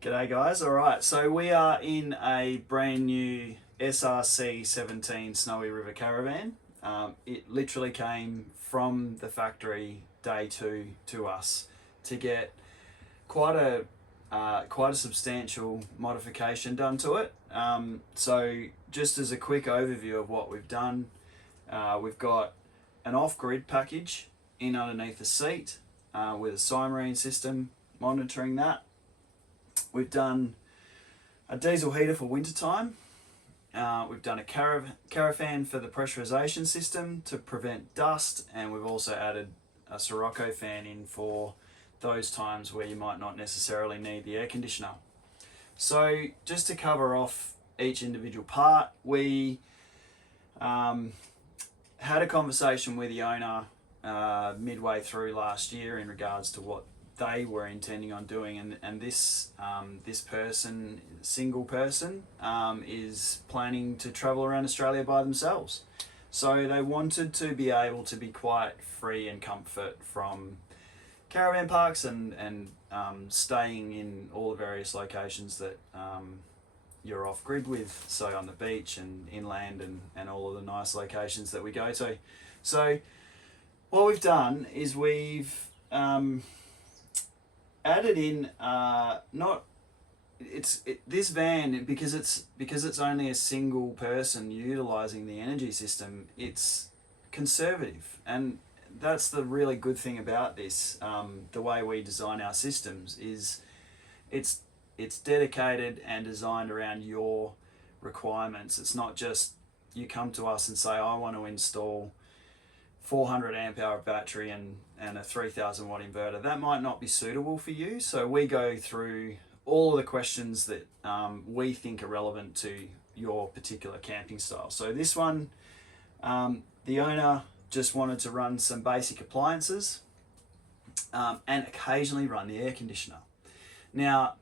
G'day guys, alright, so we are in a brand new Src-Seventeen Snowy River Caravan. It literally came from the factory day two to us to get quite a substantial modification done to it. So just as a quick overview of what we've done, we've got an off-grid package in underneath the seat with a Simarine system monitoring that. We've done a diesel heater for winter time. We've done a Carafan for the pressurization system to prevent dust, and we've also added a Sirocco fan in for those times where you might not necessarily need the air conditioner. So just to cover off each individual part, we had a conversation with the owner midway through last year in regards to what they were intending on doing, and this person, single person, is planning to travel around Australia by themselves. So they wanted to be able to be quite free and comfort from caravan parks and staying in all the various locations that you're off grid with, so on the beach and inland and all of the nice locations that we go to. So what we've done is we've added in this van, because it's only a single person utilizing the energy system, it's conservative, and that's the really good thing about this. The way we design our systems is it's dedicated and designed around your requirements. It's not just you come to us and say, I want to install 400 amp hour battery and a 3000 watt inverter. That might not be suitable for you. So we go through all of the questions that we think are relevant to your particular camping style. So this one, the owner just wanted to run some basic appliances and occasionally run the air conditioner. Now,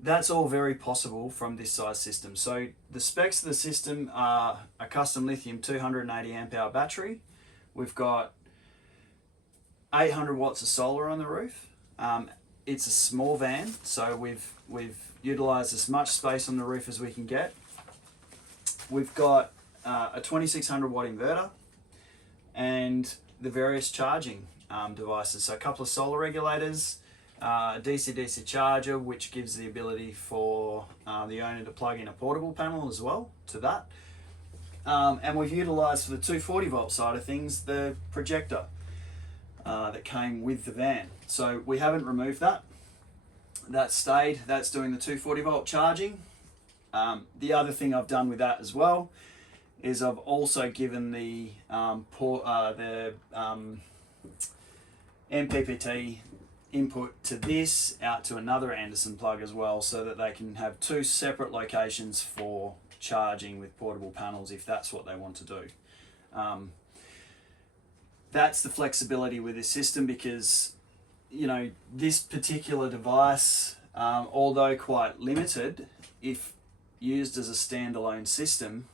that's all very possible from this size system. So the specs of the system are a custom lithium 280 amp hour battery. We've got 800 watts of solar on the roof. It's a small van, so we've utilised as much space on the roof as we can get. We've got a 2600 watt inverter and the various charging devices. So a couple of solar regulators, a DC-DC charger, which gives the ability for the owner to plug in a portable panel as well to that. And we've utilised, for the 240 volt side of things, the projector that came with the van. So we haven't removed that. That stayed. That's doing the 240 volt charging. The other thing I've done with that as well is I've also given the MPPT input to this out to another Anderson plug as well, so that they can have two separate locations for charging with portable panels if that's what they want to do. That's the flexibility with this system, because this particular device, although quite limited, if used as a standalone system,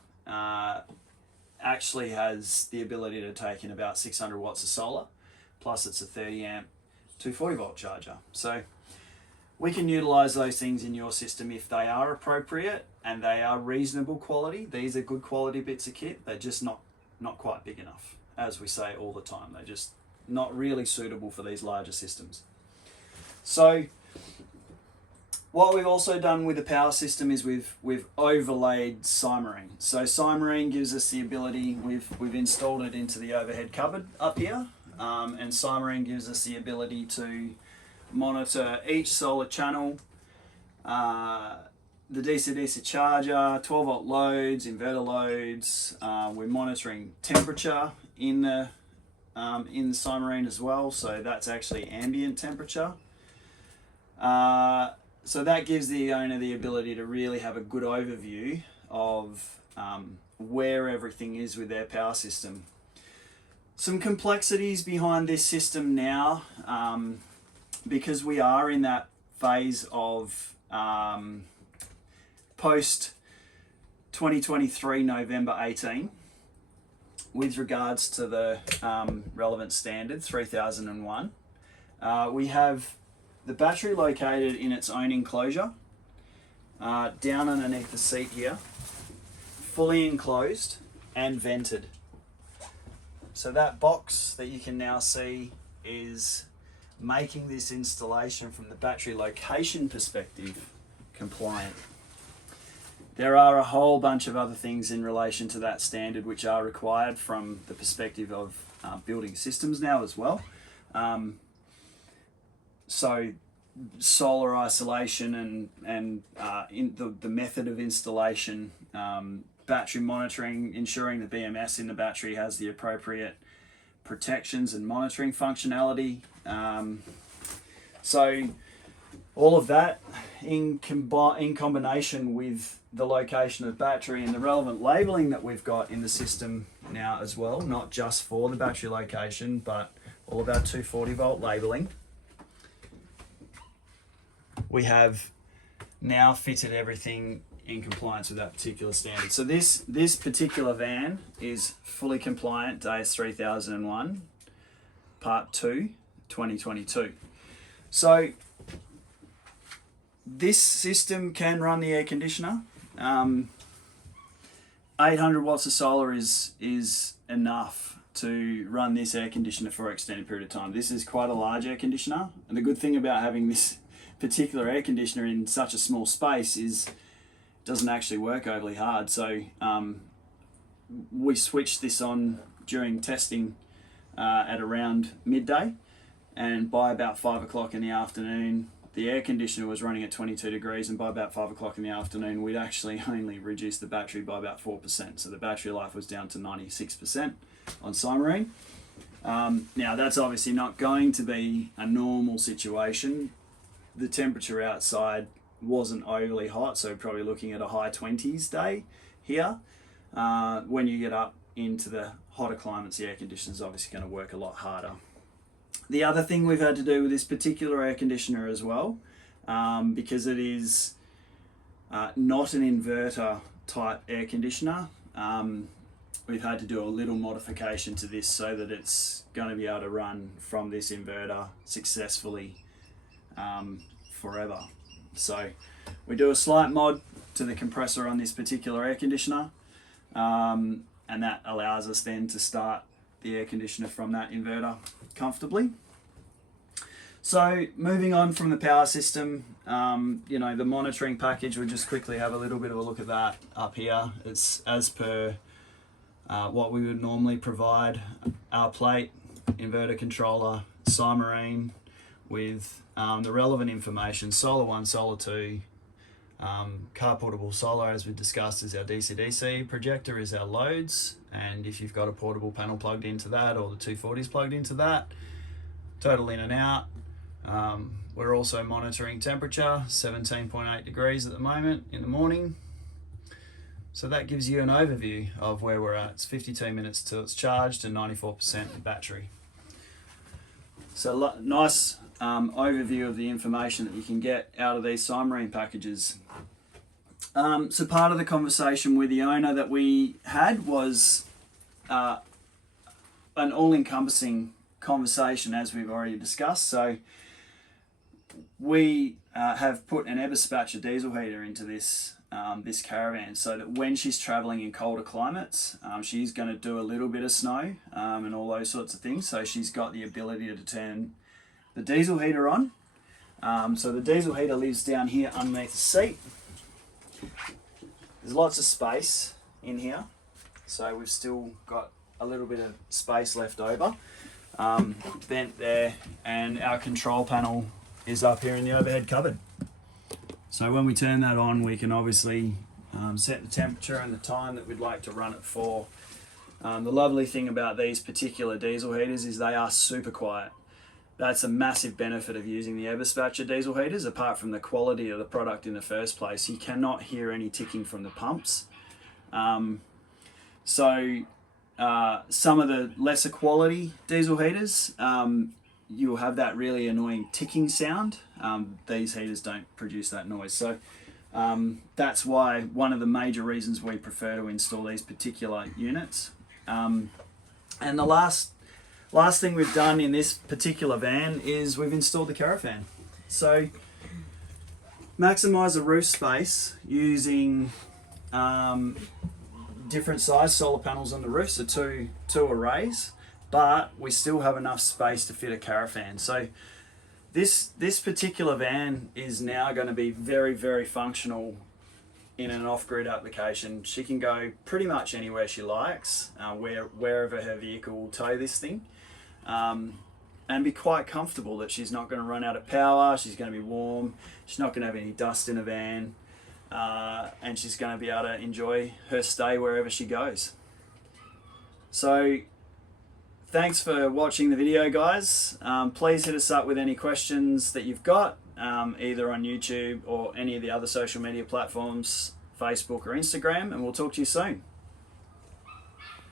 actually has the ability to take in about 600 watts of solar, plus it's a 30 amp 240 volt charger. So we can utilize those things in your system if they are appropriate and they are reasonable quality. These are good quality bits of kit. They're just not quite big enough, as we say all the time. They're just not really suitable for these larger systems. So what we've also done with the power system is we've overlaid Simarine. So Simarine gives us the ability, we've installed it into the overhead cupboard up here, and Simarine gives us the ability to monitor each solar channel, the DC-DC charger, 12 volt loads, inverter loads. We're monitoring temperature in the Simarine as well, so that's actually ambient temperature. So that gives the owner the ability to really have a good overview of where everything is with their power system. Some complexities behind this system now, because we are in that phase of post 2023 November 18 with regards to the relevant standard 3001. We have the battery located in its own enclosure, down underneath the seat here, fully enclosed and vented. So that box that you can now see is making this installation from the battery location perspective compliant. There are a whole bunch of other things in relation to that standard which are required from the perspective of building systems now as well. So solar isolation and in the method of installation, battery monitoring, ensuring the BMS in the battery has the appropriate protections and monitoring functionality. So all of that in combination with the location of battery and the relevant labeling that we've got in the system now as well, not just for the battery location, but all of our 240 volt labeling. We have now fitted everything in compliance with that particular standard. So this particular van is fully compliant to AS 3001, Part 2, 2022. So this system can run the air conditioner. 800 watts of solar is enough to run this air conditioner for an extended period of time. This is quite a large air conditioner, and the good thing about having this particular air conditioner in such a small space is it doesn't actually work overly hard. So we switched this on during testing at around midday, and by about 5 o'clock in the afternoon the air conditioner was running at 22 degrees, and by about 5 o'clock in the afternoon we'd actually only reduced the battery by about 4%. So the battery life was down to 96% on Simarine. Now that's obviously not going to be a normal situation. The temperature outside wasn't overly hot, so probably looking at a high 20s day here. When you get up into the hotter climates, the air conditioner is obviously going to work a lot harder. The other thing we've had to do with this particular air conditioner as well, because it is not an inverter type air conditioner, we've had to do a little modification to this so that it's going to be able to run from this inverter successfully forever. So we do a slight mod to the compressor on this particular air conditioner, and that allows us then to start the air conditioner from that inverter comfortably. So moving on from the power system, the monitoring package, we'll just quickly have a little bit of a look at that up here. It's as per what we would normally provide: our plate, inverter controller, Simarine, with the relevant information, solar 1, solar 2, car portable solar, as we discussed, is our DC-DC, projector is our loads, and if you've got a portable panel plugged into that or the 240s plugged into that, total in and out. We're also monitoring temperature, 17.8 degrees at the moment in the morning. So that gives you an overview of where we're at. It's 52 minutes till it's charged and 94% battery. So nice overview of the information that you can get out of these Simarine packages. So part of the conversation with the owner that we had was an all-encompassing conversation, as we've already discussed. So we have put an Eberspacher diesel heater into this caravan, so that when she's traveling in colder climates, she's going to do a little bit of snow and all those sorts of things. So she's got the ability to turn the diesel heater on. So the diesel heater lives down here underneath the seat. There's lots of space in here, so we've still got a little bit of space left over. Vent there, and our control panel is up here in the overhead cupboard. So when we turn that on, we can obviously set the temperature and the time that we'd like to run it for. The lovely thing about these particular diesel heaters is they are super quiet. That's a massive benefit of using the Eberspacher diesel heaters. Apart from the quality of the product in the first place, you cannot hear any ticking from the pumps. Some of the lesser quality diesel heaters, you'll have that really annoying ticking sound. These heaters don't produce that noise. So that's why one of the major reasons we prefer to install these particular units. And the last thing we've done in this particular van is we've installed the Carafan. So maximise the roof space using different size solar panels on the roof, so two arrays, but we still have enough space to fit a Carafan. So this particular van is now going to be very, very functional in an off-grid application. She can go pretty much anywhere she likes, wherever her vehicle will tow this thing, and be quite comfortable that she's not going to run out of power, she's going to be warm, she's not going to have any dust in the van, and she's going to be able to enjoy her stay wherever she goes. So thanks for watching the video, guys. Please hit us up with any questions that you've got, either on YouTube or any of the other social media platforms, Facebook or Instagram, and we'll talk to you soon.